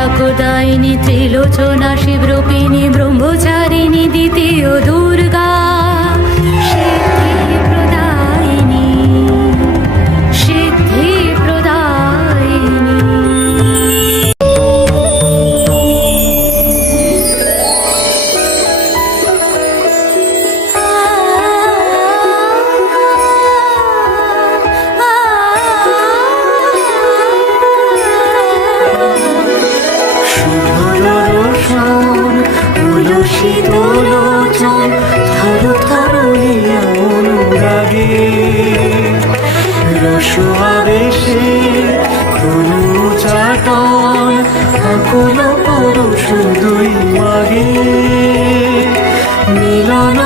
শাকদায়িনী ত্রিলোচনা শিবরূপিণী ব্রহ্মচারিণী দ্বিতীয় ভীষণ উলসি দোলোচন থর থর অনুরাগে। রস আবেশে চাটন আকুল পরশু দুই মাগে। মিলন